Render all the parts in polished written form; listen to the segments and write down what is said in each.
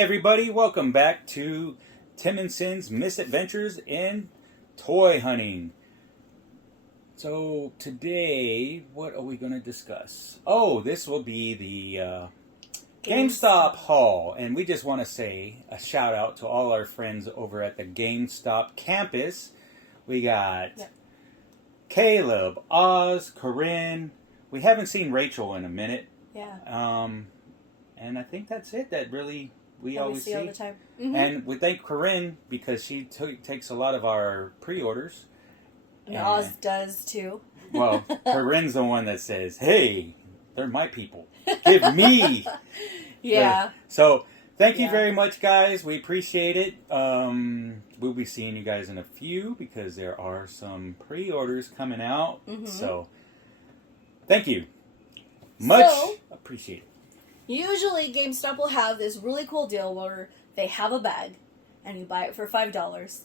everybody, welcome back to Tim and Sin's Misadventures in Toy Hunting. So today, what are we going to discuss? Oh, this will be the GameStop haul. And we just want to say a shout out to all our friends over at the GameStop campus. We got Caleb, Oz, Corinne. We haven't seen Rachel in a minute. Yeah. And I think that's it. That really we always see all the time. Mm-hmm. And we thank Corinne because she takes a lot of our pre-orders. And Oz does too. Well, Corinne's the one that says, "Hey, they're my people. Give me." Yeah. So thank you very much, guys. We appreciate it. We'll be seeing you guys in a few because there are some coming out. Mm-hmm. So thank you. Much appreciated. Usually GameStop will have this really cool deal where they have a bag and you buy it for $5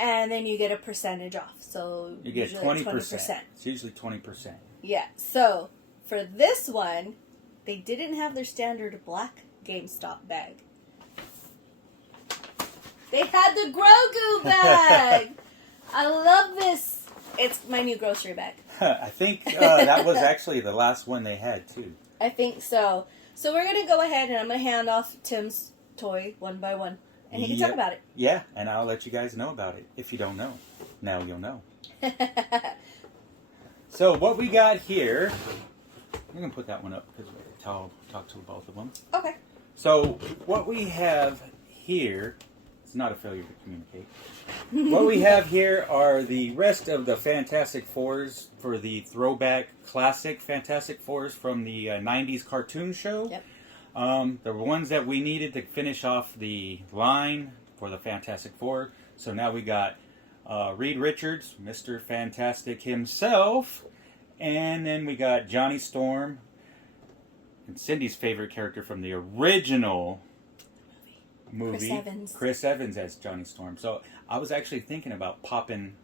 and then you get a percentage off. So you get 20%. It's usually 20%. Yeah. So for this one, they didn't have their standard black GameStop bag. They had the Grogu bag. I love this. It's my new grocery bag. I think that was actually the last one they had too. I think so. So we're going to go ahead and I'm going to hand off Tim's toy one by one. And he can talk about it. Yeah, and I'll let you guys know about it. If you don't know, now you'll know. So what we got here, I'm going to put that one up because I'll talk to both of them. Okay. So what we have here, it's not a failure to communicate. What we have here are the rest of the Fantastic Fours for the throwback classic Fantastic Fours from the 90s cartoon show. Yep. The ones that we needed to finish off the line for the Fantastic Four. So now we got Reed Richards, Mr. Fantastic himself. And then we got Johnny Storm and Cindy's favorite character from the original movie, Chris Evans as Johnny Storm. So I was actually thinking about popping,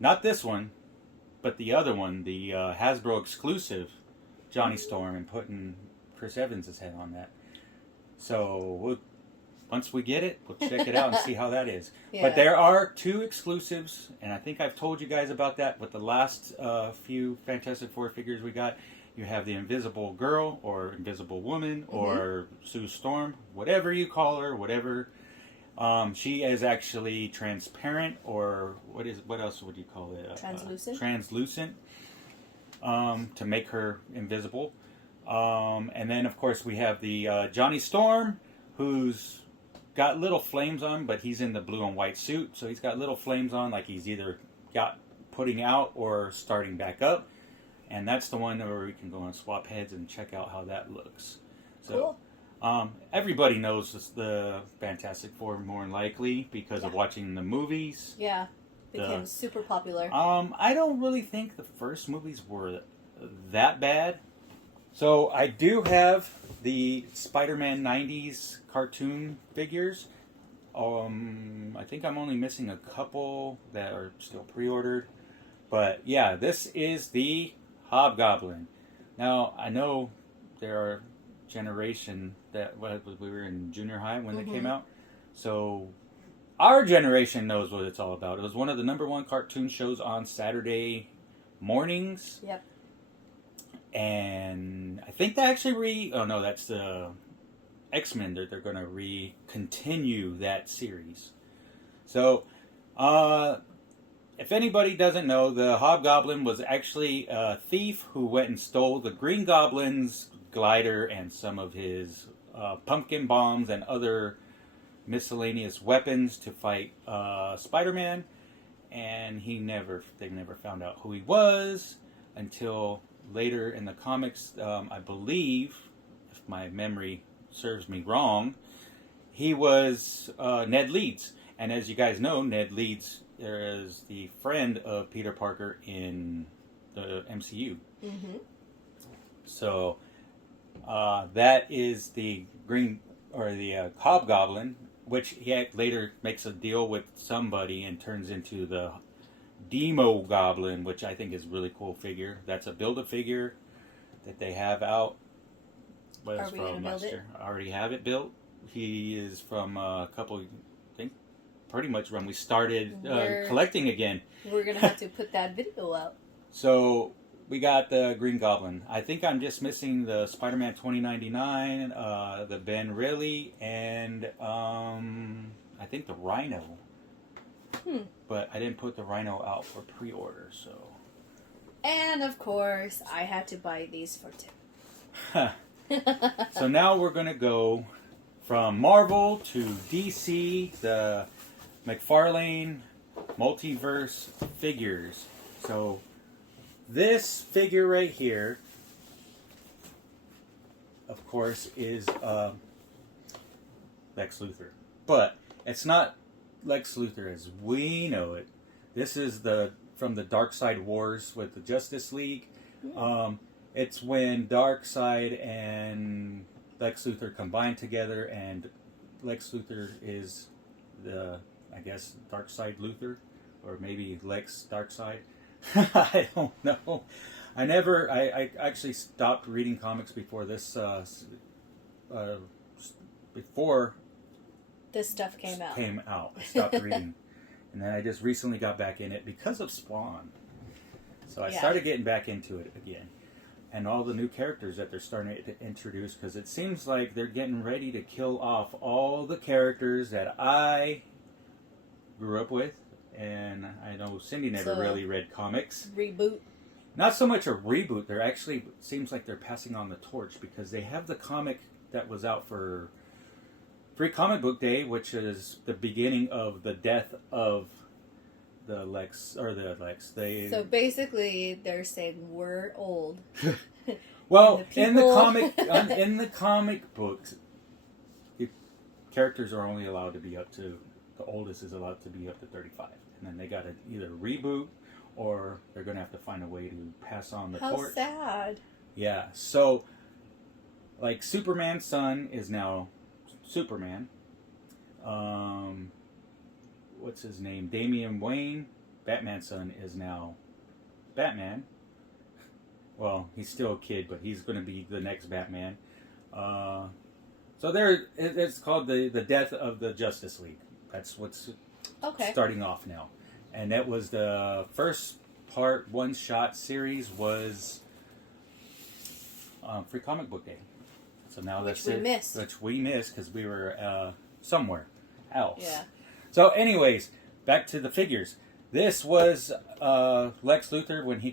not this one, but the other one, the Hasbro exclusive Johnny Storm, and putting Chris Evans' head on that. So once we get it, we'll check it out and see how that is. Yeah. But there are two exclusives, and I think I've told you guys about that. With the last few Fantastic Four figures we got, you have the Invisible Girl or Invisible Woman or Sue Storm, whatever you call her, whatever. She is actually transparent, or what else would you call it? Translucent. Translucent, to make her invisible. And then, of course, we have the Johnny Storm, who's got little flames on, but he's in the blue and white suit, so he's got little flames on, like he's either putting out or starting back up. And that's the one where we can go and swap heads and check out how that looks. So, cool. Everybody knows the Fantastic Four more than likely because of watching the movies. Yeah, became super popular. I don't really think the first movies were that bad. So I do have the Spider-Man 90s cartoon figures. I think I'm only missing a couple that are still pre-ordered. But yeah, this is the Hobgoblin. Now, I know there are generation that we were in junior high when they came out. So our generation knows what it's all about. It was one of the #1 cartoon shows on Saturday mornings. Yep. And I think they actually that's the X-Men. They're going to continue that series. So, if anybody doesn't know, the Hobgoblin was actually a thief who went and stole the Green Goblin's glider and some of his pumpkin bombs and other miscellaneous weapons to fight Spider-Man. And they never found out who he was until later in the comics. I believe, if my memory serves me wrong, he was Ned Leeds. And as you guys know, Ned Leeds is the friend of Peter Parker in the MCU. Mm-hmm. So that is the Hobgoblin, which he later makes a deal with somebody and turns into the Demo Goblin, which I think is a really cool figure. That's a Build-A-Figure that they have out. Are we going to build it? I already have it built. He is from a couple, I think, pretty much when we started We're- collecting again. We're gonna have to put that video out. So we got the Green Goblin. I think I'm just missing the Spider-Man 2099, the Ben Reilly, and I think the Rhino. But I didn't put the Rhino out for pre-order, so. And of course, I had to buy these for Tim. So now we're going to go from Marvel to DC, the McFarlane Multiverse Figures. So this figure right here, of course, is Lex Luthor. But it's not Lex Luthor as we know it. This is from the Dark Side Wars with the Justice League. It's when Darkseid and Lex Luthor combine together, and Lex Luthor is I guess, Darkseid Luthor, or maybe Lex Darkseid. I don't know. I actually stopped reading comics before this, before This stuff came out. I stopped reading. And then I just recently got back in it because of Spawn. So I started getting back into it again. And all the new characters that they're starting to introduce, because it seems like they're getting ready to kill off all the characters that I grew up with. And I know Cindy never really read comics. Reboot. Not so much a reboot. They're actually, seems like they're passing on the torch, because they have the comic that was out for Free Comic Book Day, which is the beginning of the death of the Lex. So basically, they're saying we're old. Well, in the comic books, the characters are only allowed to be up to, the oldest is allowed to be up to 35, and then they got to either reboot or they're going to have to find a way to pass on the torch. How sad. Yeah. So, like, Superman's son is now Superman. What's his name? Damian Wayne, Batman's son, is now Batman. Well, he's still a kid, but he's going to be the next Batman. So it's called the Death of the Justice League. That's what's starting off now. And that was the first part, one-shot series was Free Comic Book Day. So now that's it. Which we missed because we were somewhere else. Yeah. So anyways, back to the figures. This was Lex Luthor when he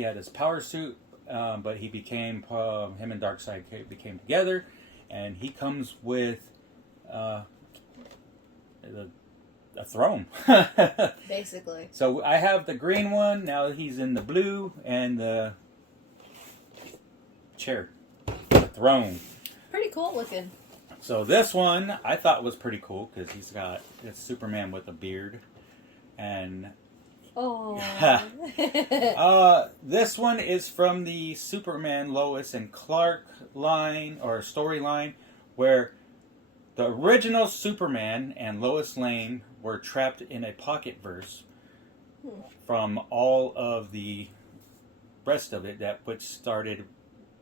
had his power suit, but he became, him and Darkseid became together, and he comes with a throne. Basically. So I have the green one, now he's in the blue, and the chair, the throne. Pretty cool looking. So this one I thought was pretty cool because it's Superman with a beard, and this one is from the Superman, Lois, and Clark line or storyline, where the original Superman and Lois Lane were trapped in a pocket verse from all of the rest of it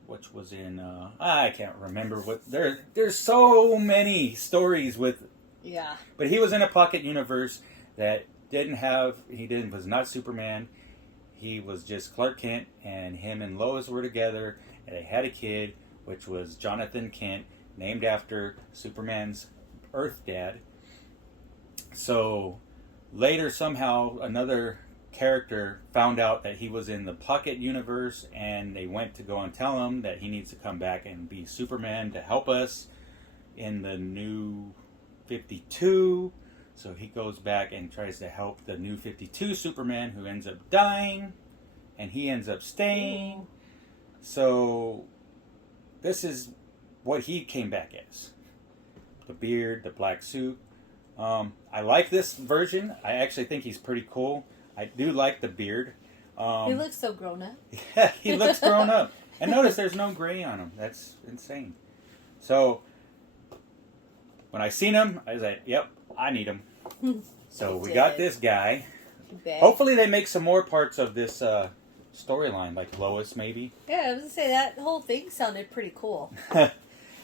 which was in I can't remember what there's so many stories with. Yeah. But he was in a pocket universe that was not Superman. He was just Clark Kent, and him and Lois were together, and they had a kid, which was Jonathan Kent, named after Superman's Earth dad. So later somehow another character found out that he was in the pocket universe, and they went to go and tell him that he needs to come back and be Superman to help us in the new 52. So he goes back and tries to help the new 52 Superman, who ends up dying, and he ends up staying. So this is what he came back as. The beard, the black suit. I like this version. I actually think he's pretty cool. I do like the beard. He looks so grown up. Yeah, he looks grown up. And notice there's no gray on him. That's insane. So when I seen him, I was like, yep, I need him. So we got this guy. Hopefully they make some more parts of this storyline, like Lois maybe. Yeah, I was going to say, that whole thing sounded pretty cool.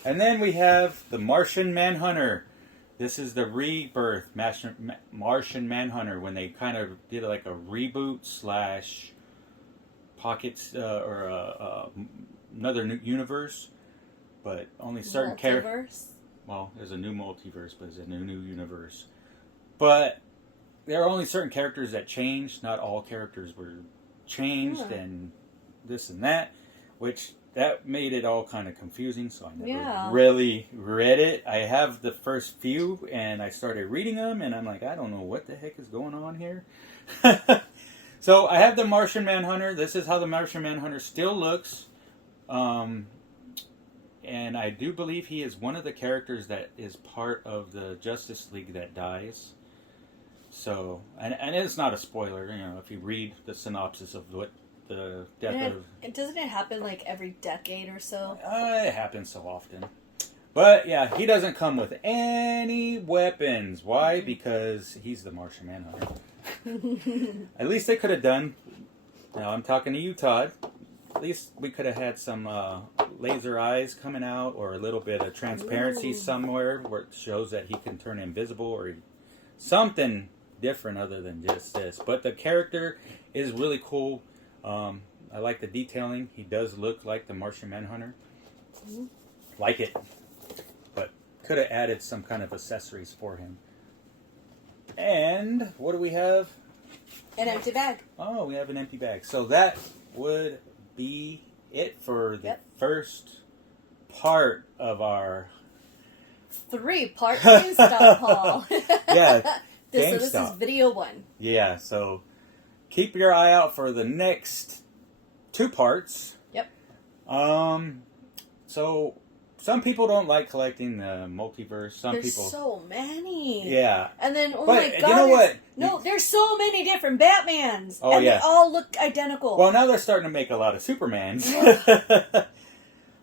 And then we have the Martian Manhunter. This is the rebirth Martian Manhunter when they kind of did like a reboot slash pockets another new universe, but only certain characters. Well, there's a new multiverse, but it's a new universe. But there are only certain characters that changed. Not all characters were changed, and this and that, which that made it all kind of confusing. So I never really read it. I have the first few, and I started reading them, and I'm like, I don't know what the heck is going on here. So I have the Martian Manhunter. This is how the Martian Manhunter still looks. And I do believe he is one of the characters that is part of the Justice League that dies. So, and it's not a spoiler, you know, if you read the synopsis of what the death of... And doesn't it happen like every decade or so? It happens so often. But yeah, he doesn't come with any weapons. Why? Because he's the Martian Manhunter. At least they could have done... Now I'm talking to you, Todd. At least we could have had some laser eyes coming out, or a little bit of transparency somewhere where it shows that he can turn invisible, or something different other than just this. But the character is really cool. I like the detailing. He does look like the Martian Manhunter. Like it. But could have added some kind of accessories for him. And what do we have? An empty bag. Oh, we have an empty bag. So that would be it for the first part of our 3-part GameStop haul. Yeah, this is video 1. Yeah, so keep your eye out for the next 2 parts. Yep. So some people don't like collecting the multiverse. There's so many. Yeah. And then, but my God. You know what? No, there's so many different Batmans. Oh, and they all look identical. Well, now they're starting to make a lot of Supermans.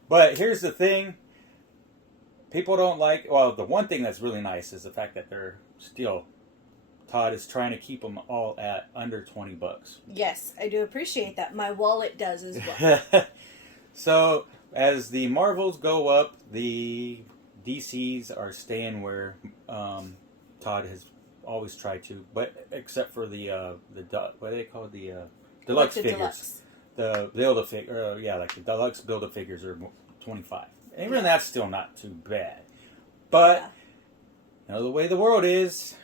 But here's the thing. People don't like... Well, the one thing that's really nice is the fact that they're still... Todd is trying to keep them all at under $20. Yes, I do appreciate that. My wallet does as well. So... As the Marvels go up, the DCs are staying where Todd has always tried to, but except for the what do they call the deluxe figures, the Build-A-Figure, like the deluxe Build-A-Figures are $25. And even that's still not too bad. But you know the way the world is,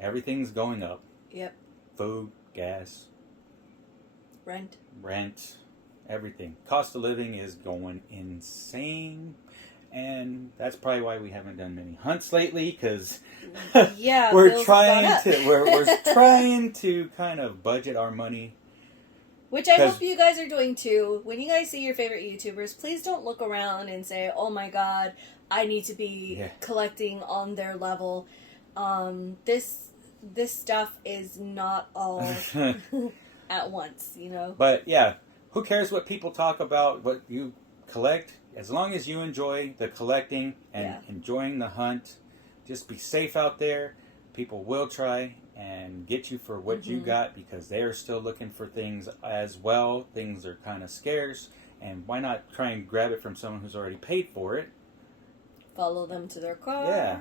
everything's going up. Yep. Food, gas, rent. Everything. Cost of living is going insane, and that's probably why we haven't done many hunts lately, because we're trying to kind of budget our money. Which I hope you guys are doing too. When you guys see your favorite YouTubers, please don't look around and say, "Oh my God, I need to be collecting on their level." This stuff is not all at once, you know. But yeah. Who cares what people talk about, what you collect? As long as you enjoy the collecting and enjoying the hunt, just be safe out there. People will try and get you for what you got, because they are still looking for things as well. Things are kind of scarce, and why not try and grab it from someone who's already paid for it? Follow them to their car. Yeah.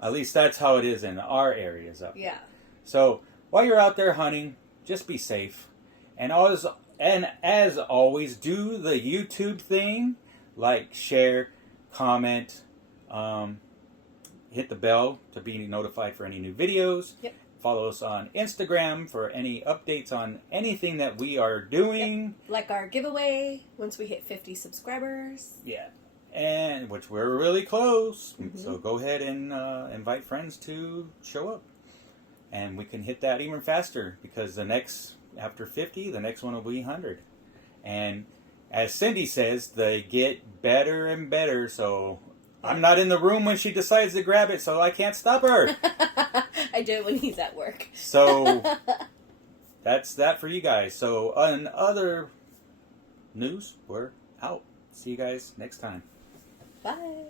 At least that's how it is in our areas up. Yeah. So while you're out there hunting, just be safe. And as always, do the YouTube thing. Like, share, comment, hit the bell to be notified for any new videos. Yep. Follow us on Instagram for any updates on anything that we are doing. Yep. Like our giveaway once we hit 50 subscribers. Yeah. And which we're really close. So go ahead and invite friends to show up. And we can hit that even faster, because after 50, the next one will be 100. And as Cindy says, they get better and better. So I'm not in the room when she decides to grab it, so I can't stop her. I do it when he's at work. So that's that for you guys. So on other news, we're out. See you guys next time. Bye.